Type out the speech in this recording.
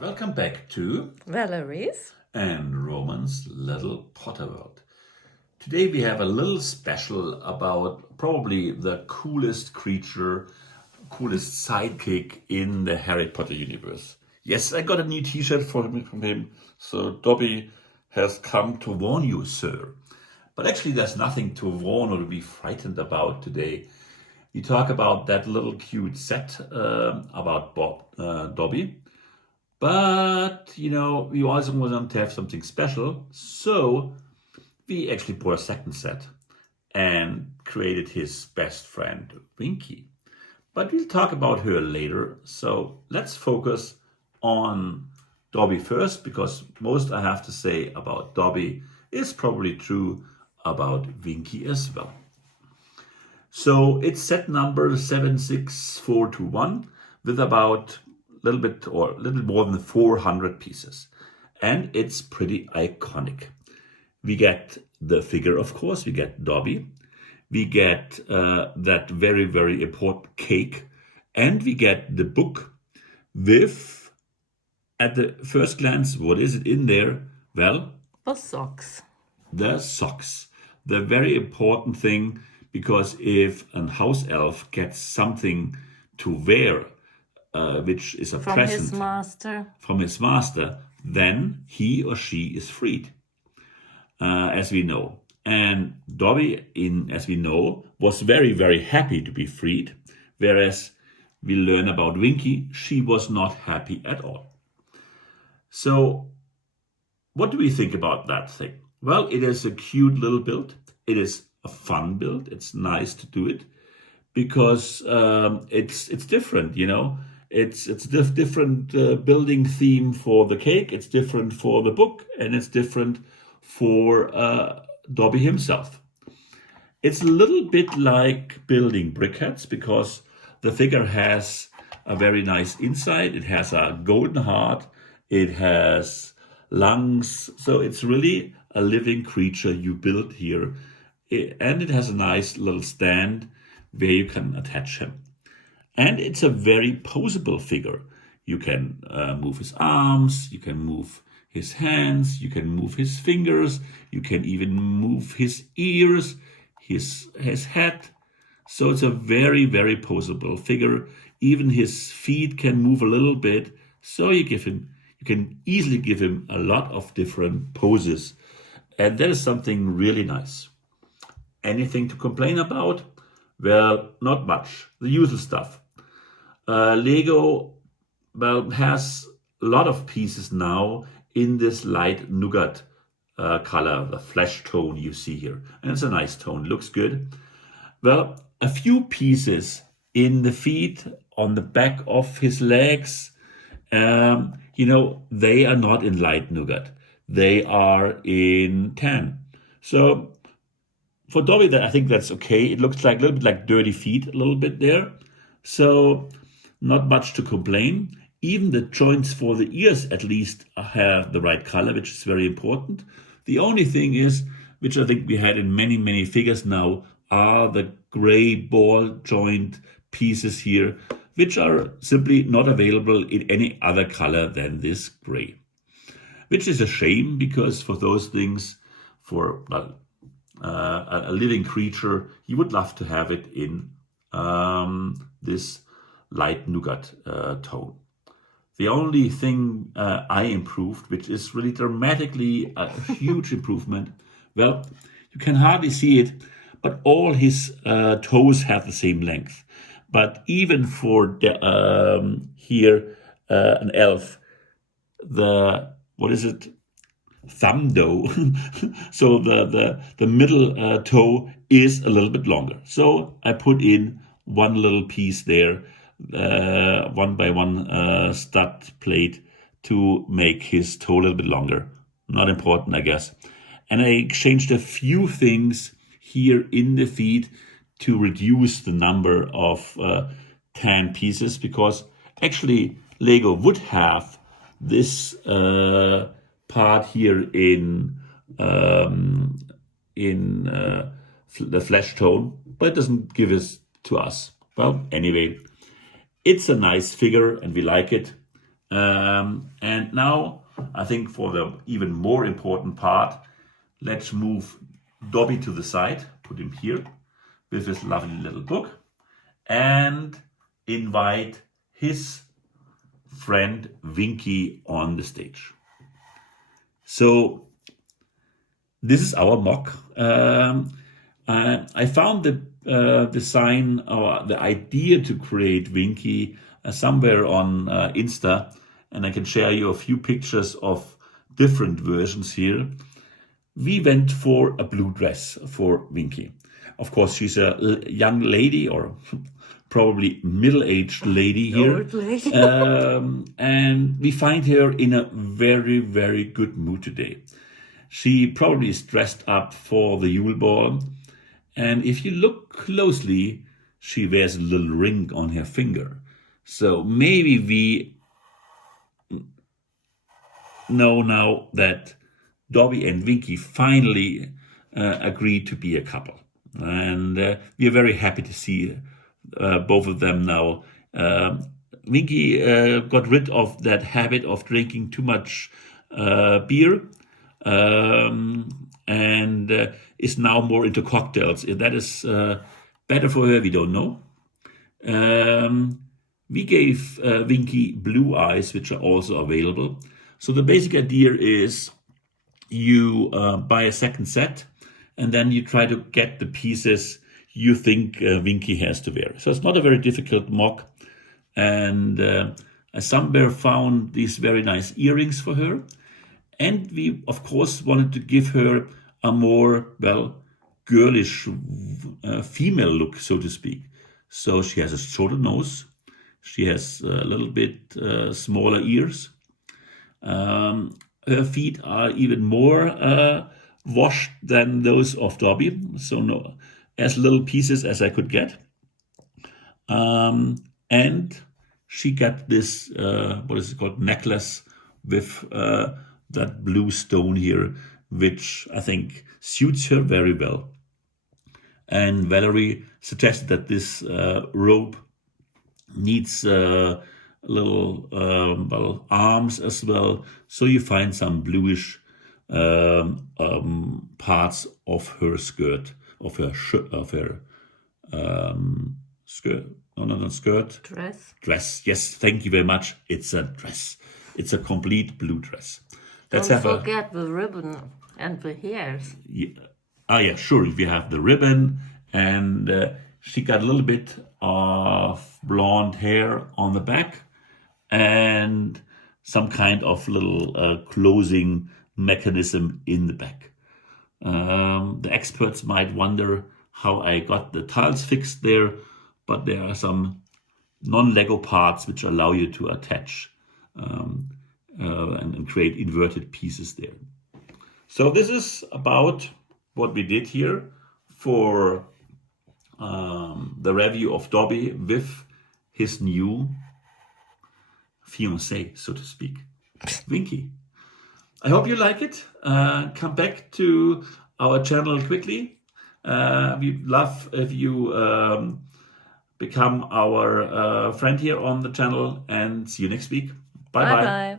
Welcome back to Valerie's and Roman's Little Potterworld. Today we have a little special about probably the coolest creature, coolest sidekick in the Harry Potter universe. Yes, I got a new t-shirt from him, so Dobby has come to warn you, sir. But actually there's nothing to warn or to be frightened about today. We talk about that little cute set about Dobby. But, we also want to have something special. So we actually bought a second set and created his best friend, Winky. But we'll talk about her later. So let's focus on Dobby first, because most I have to say about Dobby is probably true about Winky as well. So it's set number 76421 with about a little more than 400 pieces. And it's pretty iconic. We get the figure, of course, we get Dobby. We get that very, very important cake. And we get the book with, at the first glance, what is it in there? Well, the socks. The socks. The very important thing, because if a house elf gets something to wear, which is a From present from his master, then he or she is freed, as we know. And Dobby, as we know, was very, very happy to be freed, whereas we learn about Winky, she was not happy at all. So what do we think about that thing? Well, it is a cute little build. It is a fun build. It's nice to do it because it's different, It's different building theme for the cake. It's different for the book, and it's different for Dobby himself. It's a little bit like building brickheads because the figure has a very nice inside. It has a golden heart. It has lungs. So it's really a living creature you build here. And it has a nice little stand where you can attach him. And it's a very posable figure. You can move his arms, you can move his hands, you can move his fingers, you can even move his ears, his head. So it's a very, very posable figure. Even his feet can move a little bit. So you can easily give him a lot of different poses. And that is something really nice. Anything to complain about? Well, not much. The usual stuff. Lego, has a lot of pieces now in this light nougat color, the flesh tone you see here. And it's a nice tone, looks good. Well, a few pieces in the feet, on the back of his legs, they are not in light nougat. They are in tan. So for Dobby, I think that's okay. It looks like a little bit like dirty feet, a little bit there. So not much to complain. Even the joints for the ears at least have the right color, which is very important. The only thing is, which I think we had in many, many figures now, are the gray ball joint pieces here, which are simply not available in any other color than this gray. Which is a shame, because for those things, for a living creature, you would love to have it in this light nougat tone. The only thing I improved, which is really dramatically a huge improvement, well, you can hardly see it, but all his toes have the same length. But even for here, an elf, thumb toe. So the middle toe is a little bit longer. So I put in one little piece there, one by one stud plate to make his toe a little bit longer. Not important, I guess. And I changed a few things here in the feet to reduce the number of tan pieces, because actually Lego would have this part here in the flesh tone, but it doesn't give it to us. Well, anyway, it's a nice figure and we like it. And now, I think for the even more important part, let's move Dobby to the side, put him here with his lovely little book, and invite his friend Winky on the stage. So this is our MOC. I found the design or the idea to create Winky somewhere on Insta, and I can share you a few pictures of different versions here. We went for a blue dress for Winky. Of course, she's a young lady, or probably middle-aged lady here. Old lady. And we find her in a very, very good mood today. She probably is dressed up for the Yule Ball. And if you look closely, she wears a little ring on her finger. So maybe we know now that Dobby and Winky finally agreed to be a couple. And we are very happy to see both of them now. Winky got rid of that habit of drinking too much beer and is now more into cocktails. If that is better for her, we don't know. We gave Winky blue eyes, which are also available. So the basic idea is you buy a second set, and then you try to get the pieces you think Winky has to wear. So it's not a very difficult MOC. And I somewhere found these very nice earrings for her. And we, of course, wanted to give her a more, well, girlish female look, so to speak. So she has a shorter nose. She has a little bit smaller ears. Her feet are even more washed than those of Dobby. So no, as little pieces as I could get. And she got this, what is it called, necklace with that blue stone here, which I think suits her very well. And Valerie suggested that this robe needs little well, arms as well. So you find some bluish parts of her skirt, of her skirt. No, not skirt. Dress. Yes, thank you very much. It's a dress. It's a complete blue dress. Don't forget the ribbon and the hairs. Yeah, sure. We have the ribbon, and she got a little bit of blonde hair on the back, and some kind of little closing mechanism in the back. The experts might wonder how I got the tiles fixed there, but there are some non-Lego parts which allow you to attach and create inverted pieces there. So this is about what we did here for the review of Dobby with his new fiancée, so to speak, Winky. I hope you like it. Come back to our channel quickly. We'd love if you become our friend here on the channel, and see you next week. Bye bye.